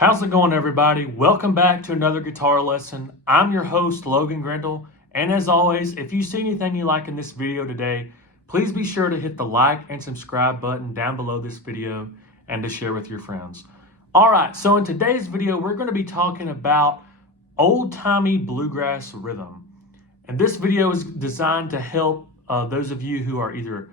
How's it going, everybody? Welcome back to another guitar lesson. I'm your host, Logan Grindle, and as always, if you see anything you like in this video today, please be sure to hit the like and subscribe button down below this video and to share with your friends. All right, so in today's video, we're going to be talking about old-timey bluegrass rhythm. And this video is designed to help those of you who are either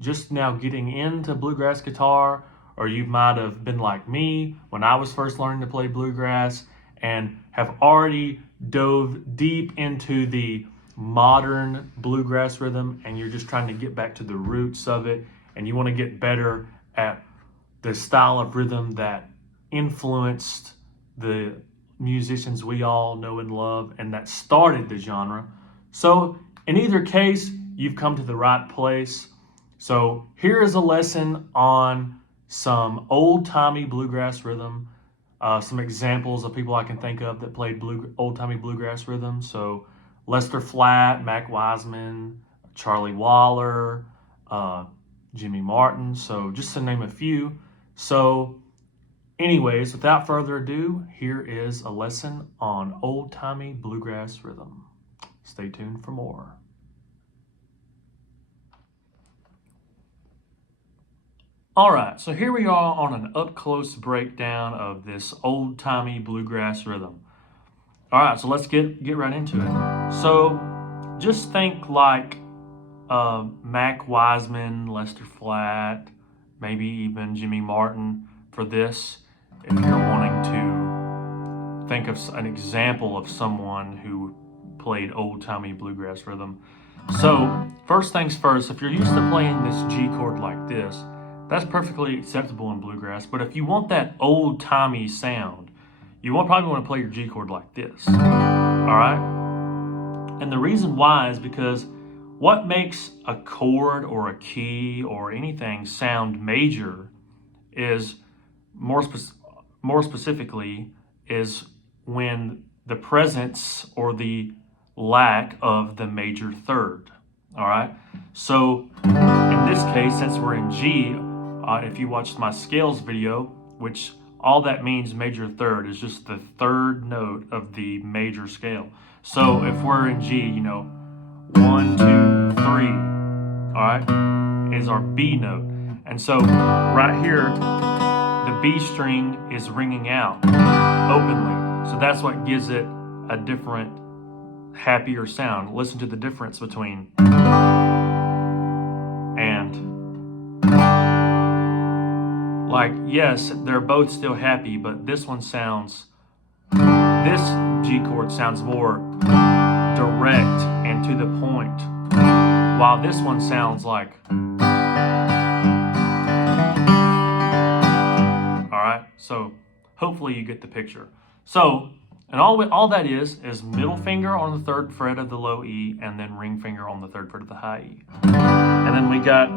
just now getting into bluegrass guitar, or you might have been like me when I was first learning to play bluegrass and have already dove deep into the modern bluegrass rhythm, and you're just trying to get back to the roots of it, and you want to get better at the style of rhythm that influenced the musicians we all know and love and that started the genre. So in either case, you've come to the right place. So here is a lesson on some old-timey bluegrass rhythm, some examples of people I can think of that played old-timey bluegrass rhythm. So Lester Flatt, Mac Wiseman, Charlie Waller, Jimmy Martin, so just to name a few. So anyways, without further ado, here is a lesson on old-timey bluegrass rhythm. Stay tuned for more. All right, so here we are on an up-close breakdown of this old-timey bluegrass rhythm. All right, so let's get right into it. So just think like Mac Wiseman, Lester Flatt, maybe even Jimmy Martin for this, if you're wanting to think of an example of someone who played old-timey bluegrass rhythm. So first things first, if you're used to playing this G chord like this, that's perfectly acceptable in bluegrass. But if you want that old-timey sound, you probably want to play your G chord like this. All right? And the reason why is because what makes a chord or a key or anything sound major is, more specifically, is when the presence or the lack of the major third. All right? So in this case, since we're in G, if you watched my scales video, which all that means major third is just the third note of the major scale. So if we're in G, 1, 2, 3, all right, is our B note. And so right here, the B string is ringing out openly. So that's what gives it a different, happier sound. Listen to the difference between and. Like, yes, they're both still happy, but this one sounds, this G chord sounds more direct and to the point, while this one sounds like, all right, so hopefully you get the picture. So, and all that is middle finger on the third fret of the low E, and then ring finger on the third fret of the high E. And then we got,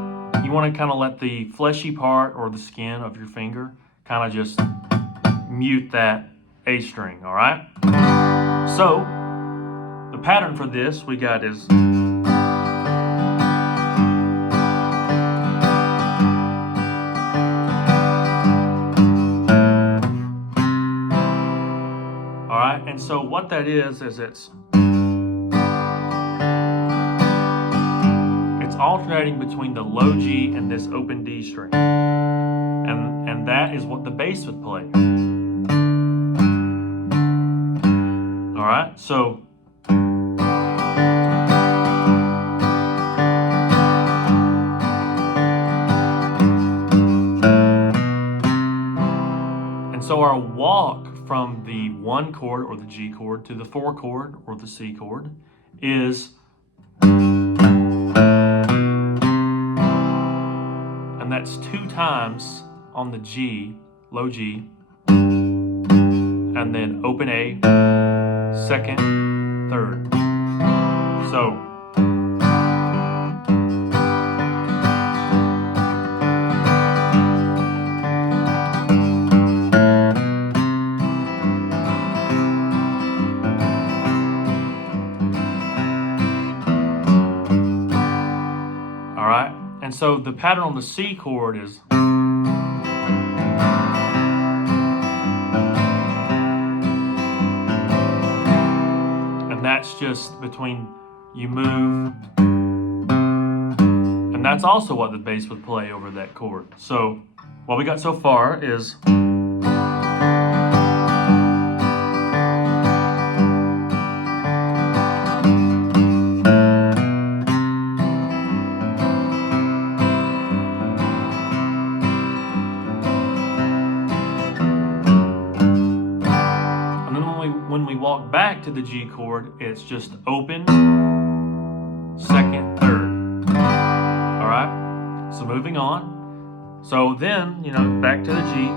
you want to kind of let the fleshy part or the skin of your finger kind of just mute that A string, all right? So the pattern for this we got is, all right? And so what that is it's alternating between the low G and this open D string. And that is what the bass would play. All right, so and so our walk from the 1 chord or the G chord to the 4 chord or the C chord is, and that's 2 times on the G, low G, and then open A, second, third. So, all right, and so the pattern on the C chord is, that's just between you move, and that's also what the bass would play over that chord. So what we got so far is when we walk back to the G chord, it's just open, second, third. All right? So moving on. So then, back to the G.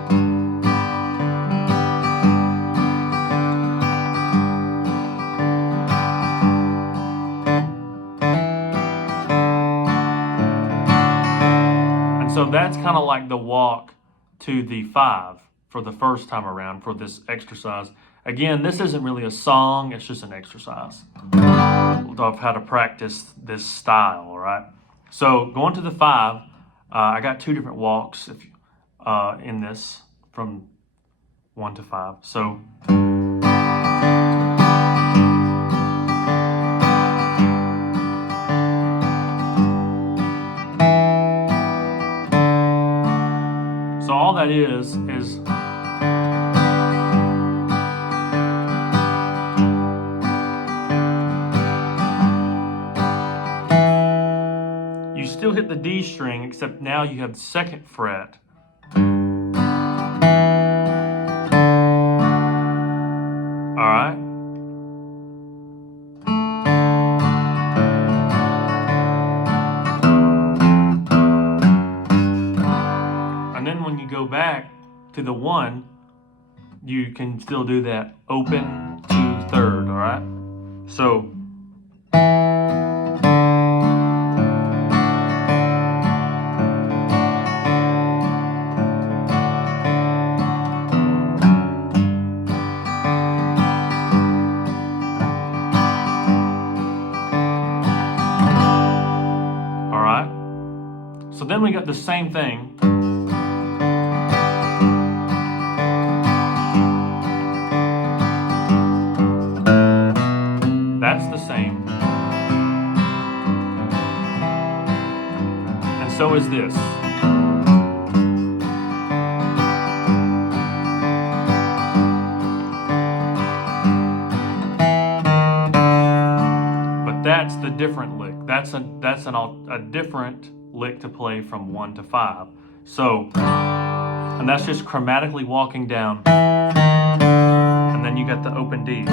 And so that's kind of like the walk to the 5 for the first time around for this exercise. Again, this isn't really a song, it's just an exercise of how to practice this style, all right? So going to the 5, I got 2 different walks in this from 1 to 5. So all that is you still hit the D string, except now you have the 2nd fret. All right. And then when you go back to the 1, you can still do that open to 3rd, all right? So So then we got the same thing. That's the same. And so is this. But that's the different lick. That's a different lick to play from 1 to 5. So, and that's just chromatically walking down. And then you got the open D.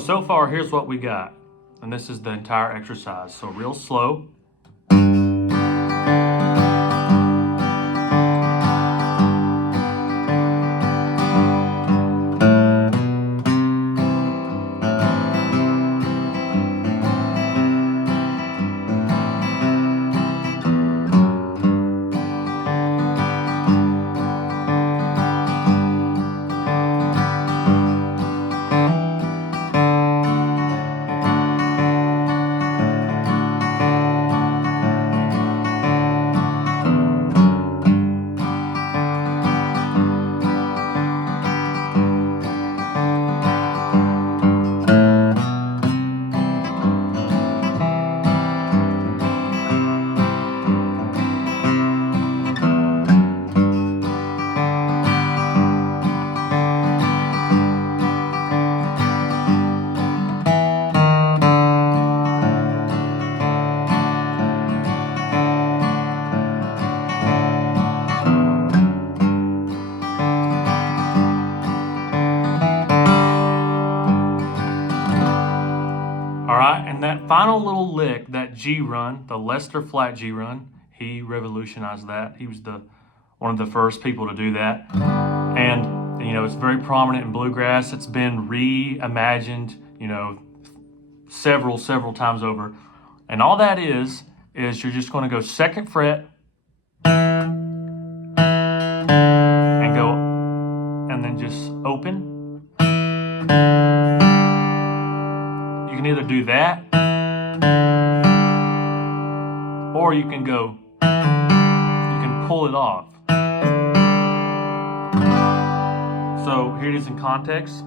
So far, here's what we got. And this is the entire exercise. So real slow. And that final little lick, that G run, the Lester flat G run, he revolutionized that. He was one of the first people to do that. And, it's very prominent in bluegrass. It's been reimagined, several times over. And all that is you're just going to go 2nd fret and go, and then just open. can either do that, or you can pull it off. So here it is in context.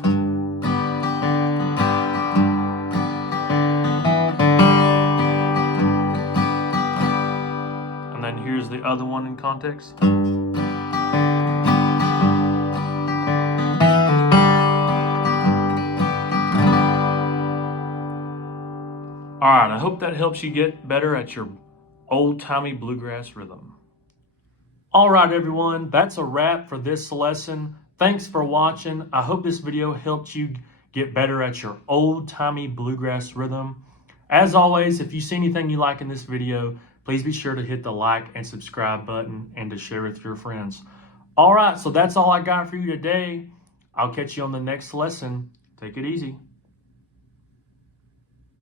And then here's the other one in context. Alright, I hope that helps you get better at your old-timey bluegrass rhythm. Alright everyone, that's a wrap for this lesson. Thanks for watching. I hope this video helped you get better at your old-timey bluegrass rhythm. As always, if you see anything you like in this video, please be sure to hit the like and subscribe button and to share with your friends. Alright, so that's all I got for you today. I'll catch you on the next lesson. Take it easy.